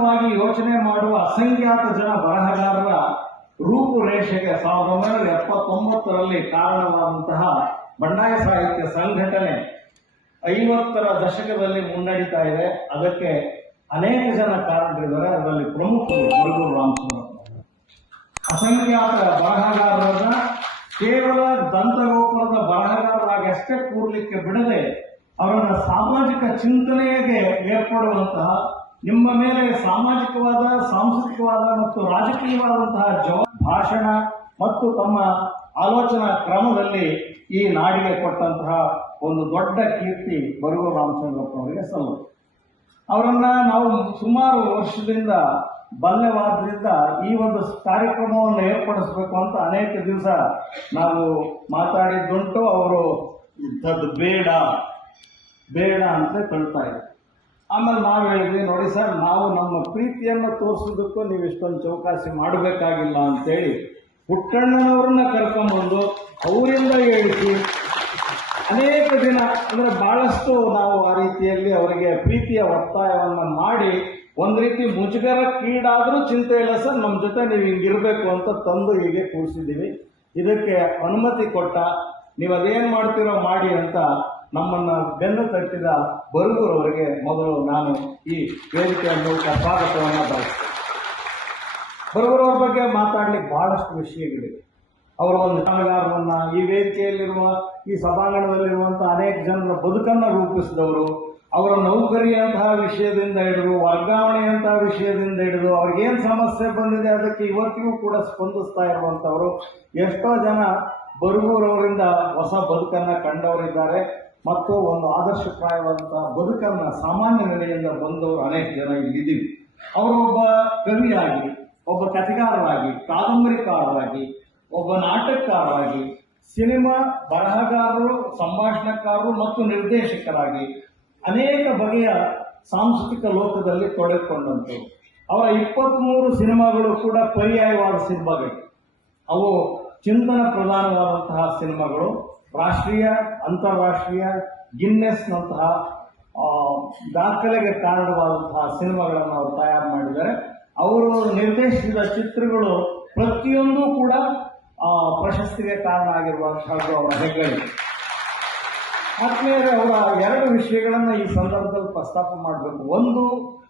ವಿಭಿನ್ನವಾಗಿ ಯೋಚನೆ ಮಾಡುವ ಅಸಂಖ್ಯಾತ ಜನ ಬರಹಗಾರರ ರೂಪುರೇಷೆಗೆ ಸಾವಿರದ ಒಂಬೈನೂರ ಎಪ್ಪತ್ತೊಂಬತ್ತರಲ್ಲಿ ಕಾರಣವಾದಂತಹ ಬಂಡಾಯ ಸಾಹಿತ್ಯ ಸಂಘಟನೆ ಐವತ್ತರ ದಶಕದಲ್ಲಿ ಮುನ್ನಡೀತಾ ಇದೆ. ಅದಕ್ಕೆ ಅನೇಕ ಜನ ಕಾರಣರಿದ್ದಾರೆ ಅದರಲ್ಲಿ ಪ್ರಮುಖರು ಮುರುಗೂರು ರಾಮಚಂದ್ರ. ಅಸಂಖ್ಯಾತ ಬರಹಗಾರರನ್ನ ಕೇವಲ ದಂತಗೋಪುರದ ಬರಹಗಾರರಾಗಿ ಅಷ್ಟೇ ಕೂರ್ಲಿಕ್ಕೆ ಬಿಡದೆ ಅವರನ್ನ ಸಾಮಾಜಿಕ ಚಿಂತನೆಗೆ ಏರ್ಪಡುವಂತಹ ನಿಮ್ಮ ಮೇಲೆ ಸಾಮಾಜಿಕವಾದ, ಸಾಂಸ್ಕೃತಿಕವಾದ ಮತ್ತು ರಾಜಕೀಯವಾದಂತಹ ಜವಾ ಭಾಷಣ ಮತ್ತು ತಮ್ಮ ಆಲೋಚನಾ ಕ್ರಮದಲ್ಲಿ ಈ ನಾಡಿಗೆ ಕೊಟ್ಟಂತಹ ಒಂದು ದೊಡ್ಡ ಕೀರ್ತಿ ಬರುವ ರಾಮಚಂದ್ರಪ್ಪನವರಿಗೆ ಸಲ್ಲು. ಅವರನ್ನ ನಾವು ಸುಮಾರು ವರ್ಷದಿಂದ ಬಲ್ಯವಾದ್ರಿಂದ ಈ ಒಂದು ಕಾರ್ಯಕ್ರಮವನ್ನು ಏರ್ಪಡಿಸಬೇಕು ಅಂತ ಅನೇಕ ದಿವಸ ನಾವು ಮಾತಾಡಿದ್ದುಂಟು. ಅವರು ಬೇಡ ಬೇಡ ಅಂತ ತಳ್ತಾ ಇದ್ರು. ಆಮೇಲೆ ನಾವು ಹೇಳಿದ್ವಿ, ನೋಡಿ ಸರ್, ನಾವು ನಮ್ಮ ಪ್ರೀತಿಯನ್ನು ತೋರಿಸೋದಕ್ಕೂ ನೀವು ಇಷ್ಟೊಂದು ಚೌಕಾಸಿ ಮಾಡಬೇಕಾಗಿಲ್ಲ ಅಂತೇಳಿ ಪುಟ್ಟಣ್ಣನವ್ರನ್ನ ಕರ್ಕೊಂಬಂದು ಅವರಿಂದ ಹೇಳಿಸಿ, ಅನೇಕ ದಿನ, ಅಂದರೆ ಭಾಳಷ್ಟು ನಾವು ಆ ರೀತಿಯಲ್ಲಿ ಅವರಿಗೆ ಪ್ರೀತಿಯ ಒತ್ತಾಯವನ್ನು ಮಾಡಿ, ಒಂದು ರೀತಿ ಮುಜುಗರಕ್ಕೀಡಾದರೂ ಚಿಂತೆ ಇಲ್ಲ ಸರ್ ನಮ್ಮ ಜೊತೆ ನೀವು ಹಿಂಗಿರಬೇಕು ಅಂತ ತಂದು ಹೀಗೆ ಕೂರಿಸಿದ್ದೀವಿ. ಇದಕ್ಕೆ ಅನುಮತಿ ಕೊಟ್ಟ, ನೀವು ಅದೇನು ಮಾಡ್ತೀರೋ ಮಾಡಿ ಅಂತ ನಮ್ಮನ್ನು ಬೆನ್ನು ತಟ್ಟಿದ ಬರುಗೂರವರಿಗೆ ಮೊದಲು ನಾನು ಈ ವೇದಿಕೆಯ ಮೂಲಕ ಸ್ವಾಗತವನ್ನು ಬಯಸ್ತೇನೆ. ಬರುಗೂರವ್ರ ಬಗ್ಗೆ ಮಾತಾಡಲಿಕ್ಕೆ ಬಹಳಷ್ಟು ವಿಷಯಗಳಿವೆ. ಅವರ ಒಂದು ಕಾಮಗಾರವನ್ನ ಈ ವೇದಿಕೆಯಲ್ಲಿರುವ, ಈ ಸಭಾಂಗಣದಲ್ಲಿರುವಂಥ ಅನೇಕ ಜನರ ಬದುಕನ್ನು ರೂಪಿಸಿದವರು, ಅವರ ನೌಕರಿಯಂತಹ ವಿಷಯದಿಂದ ಹಿಡಿದು, ವರ್ಗಾವಣೆಯಂತಹ ವಿಷಯದಿಂದ ಹಿಡಿದು ಅವ್ರಿಗೇನು ಸಮಸ್ಯೆ ಬಂದಿದೆ ಅದಕ್ಕೆ ಇವತ್ತಿಗೂ ಕೂಡ ಸ್ಪಂದಿಸ್ತಾ ಇರುವಂಥವರು ಎಷ್ಟೋ ಜನ ಬರುಗೂರವರಿಂದ ಹೊಸ ಬದುಕನ್ನು ಕಂಡವರಿದ್ದಾರೆ. ಮತ್ತು ಒಂದು ಆದರ್ಶಪ್ರಾಯವಾದಂತಹ ಬದುಕನ್ನ ಸಾಮಾನ್ಯ ನೆಲೆಯಿಂದ ಬಂದವರು ಅನೇಕ ಜನ ಇಲ್ಲಿದ್ದೀವಿ. ಅವರು ಒಬ್ಬ ಕವಿಯಾಗಿ, ಒಬ್ಬ ಕಥೆಗಾರರಾಗಿ, ಕಾದಂಬರಿಕಾರರಾಗಿ, ಒಬ್ಬ ನಾಟಕಕಾರರಾಗಿ, ಸಿನಿಮಾ ಬರಹಗಾರರು, ಸಂಭಾಷಣಕಾರರು ಮತ್ತು ನಿರ್ದೇಶಕರಾಗಿ ಅನೇಕ ಬಗೆಯ ಸಾಂಸ್ಕೃತಿಕ ಲೋಕದಲ್ಲಿ ತೊಡಗಿಕೊಂಡಂತೆ. ಅವರ ಇಪ್ಪತ್ತ್ಮೂರು ಸಿನಿಮಾಗಳು ಕೂಡ ಪರ್ಯಾಯವಾದ ಸಿನಿಮಾಗಳು. ಅವು ಚಿಂತನ ಪ್ರಧಾನವಾದಂತಹ ಸಿನಿಮಾಗಳು. ರಾಷ್ಟ್ರೀಯ, ಅಂತಾರಾಷ್ಟ್ರೀಯ, ಗಿನ್ನೆಸ್ನಂತಹ ದಾಖಲೆಗೆ ಕಾರಣವಾದಂತಹ ಸಿನಿಮಾಗಳನ್ನು ಅವರು ತಯಾರು ಮಾಡಿದ್ದಾರೆ. ಅವರು ನಿರ್ದೇಶಿಸಿದ ಚಿತ್ರಗಳು ಪ್ರತಿಯೊಂದು ಕೂಡ ಪ್ರಶಸ್ತಿಗೆ ಕಾರಣ ಆಗಿರುವಂತಹದ್ದು ಅವರ ಹೆಗ್ಗಳಿಕೆ ಆತ್ಮೀಯರೇ ಅವರ ಎರಡು ವಿಷಯಗಳನ್ನು ಈ ಸಂದರ್ಭದಲ್ಲಿ ಪ್ರಸ್ತಾಪ ಮಾಡಬೇಕು. ಒಂದು,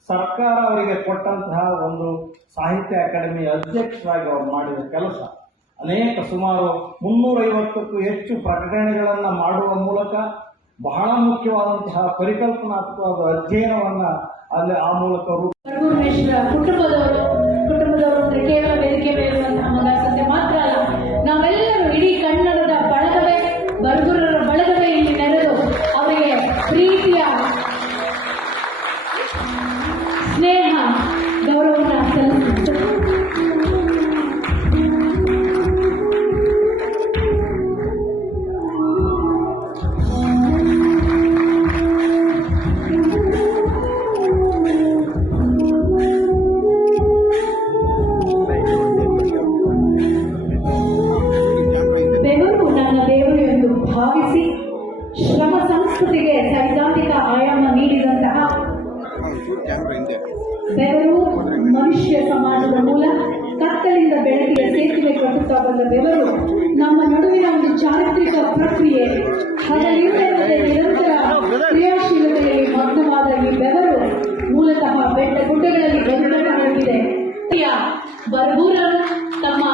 ಸರ್ಕಾರ ಅವರಿಗೆ ಕೊಟ್ಟಂತಹ ಒಂದು ಸಾಹಿತ್ಯ ಅಕಾಡೆಮಿ ಅಧ್ಯಕ್ಷರಾಗಿ ಅವರು ಮಾಡಿದ ಕೆಲಸ. ಅನೇಕ ಸುಮಾರು ಮುನ್ನೂರೈವತ್ತಕ್ಕೂ ಹೆಚ್ಚು ಪ್ರಕಟಣೆಗಳನ್ನು ಮಾಡುವ ಮೂಲಕ ಬಹಳ ಮುಖ್ಯವಾದಂತಹ ಪರಿಕಲ್ಪನಾತ್ಮಕವಾದ ಅಧ್ಯಯನವನ್ನ ಅಲ್ಲಿ ಆ ಮೂಲಕ ಕುಟುಂಬದವರು ಕುಟುಂಬದವರು ಕೇವಲ ವೇದಿಕೆ ಮೇಲಿರುವಂತಹ ಮಗ ಮಾತ್ರ ಅಲ್ಲ, ನಾವೆಲ್ಲರೂ ಇಡೀ ಕನ್ನಡದ ಸಂಸ್ಕೃತಿಗೆ ಸೈದ್ಧಾಂತಿಕ ಆಯಾಮ ನೀಡಿದಂತಹ ಬೆವರು ಮನುಷ್ಯ ಸಮಾಜದ ಮೂಲ ಕತ್ತಲಿಂದ ಬೆಳಕಿಗೆ ಸೇತುವೆ ಕಟ್ಟುತ್ತಾ ಬಂದ ಬೆವರು ನಮ್ಮ ನಡುವಿನ ಒಂದು ಚಾರಿತ್ರಿಕ ಪ್ರಕ್ರಿಯೆ ಹಗಲಿರುಳದೆ ನಿರಂತರ ಕ್ರಿಯಾಶೀಲತೆಯಲ್ಲಿ ಮಗ್ನವಾದ ಈ ಬೆವರು ಮೂಲತಃ ಬೆಟ್ಟ ಗುಡ್ಡಗಳಲ್ಲಿ ಬದುಕನ್ನು ಹೊಂದಿದೆ ಬರಗೂರರು ತಮ್ಮ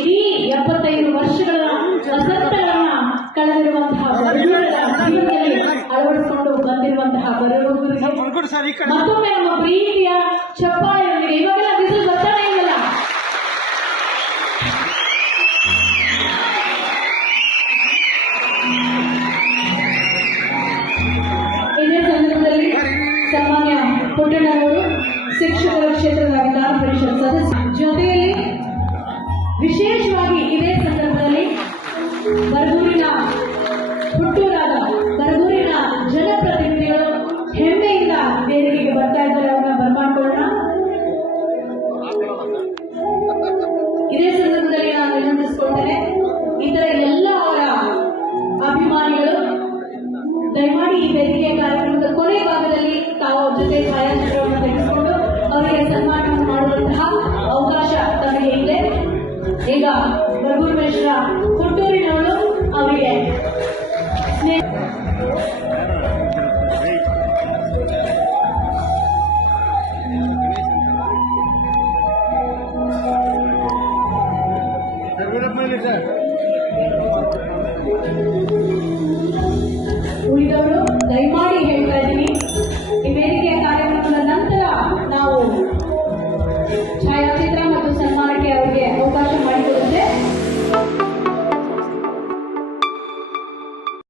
ಇಡೀ ಎಪ್ಪತ್ತೈದು ವರ್ಷಗಳ ವಸಂತಗಳನ್ನ ಬಂದಿರುವಂತಹ ಮತ್ತೊಮ್ಮೆ ನಮ್ಮ ಪ್ರೀತಿಯ ಚಪ್ಪಾಳೆಯೊಂದಿಗೆ ಇವಾಗೆಲ್ಲ ಬಿಸಿಲು ಬರ್ತಾನೆ ಇಲ್ಲ ಇದೇ ಸಂದರ್ಭದಲ್ಲಿ ಸನ್ಮಾನ್ಯ ಪುಟ್ಟಣ್ಣವರು ಶಿಕ್ಷಕರ ಕ್ಷೇತ್ರದ ವಿಧಾನ ಪರಿಷತ್ ಸದಸ್ಯ. ಜೊತೆಯಲ್ಲಿ ವಿಶೇಷವಾಗಿ ಇದೇ ಸಂದರ್ಭದಲ್ಲಿ ಬರಗೂರಿನ ಹುಟ್ಟೂರಾದ ದಯಮಾಡಿ ಕಾರ್ಯಕ್ರಮದ ಕೊನೆ ಭಾಗದಲ್ಲಿ ತಾವು ಅವ್ರ ಜೊತೆ ಛಾಯಾಚಿತ್ರವನ್ನು ತೆಗೆದುಕೊಂಡು ಅವರ ಅವರಿಗೆ ಸನ್ಮಾನ ಮಾಡುವಂತಹ ಅವಕಾಶ ತಮಗೆ ಇದೆ. ಈಗ ಬರಗೂರು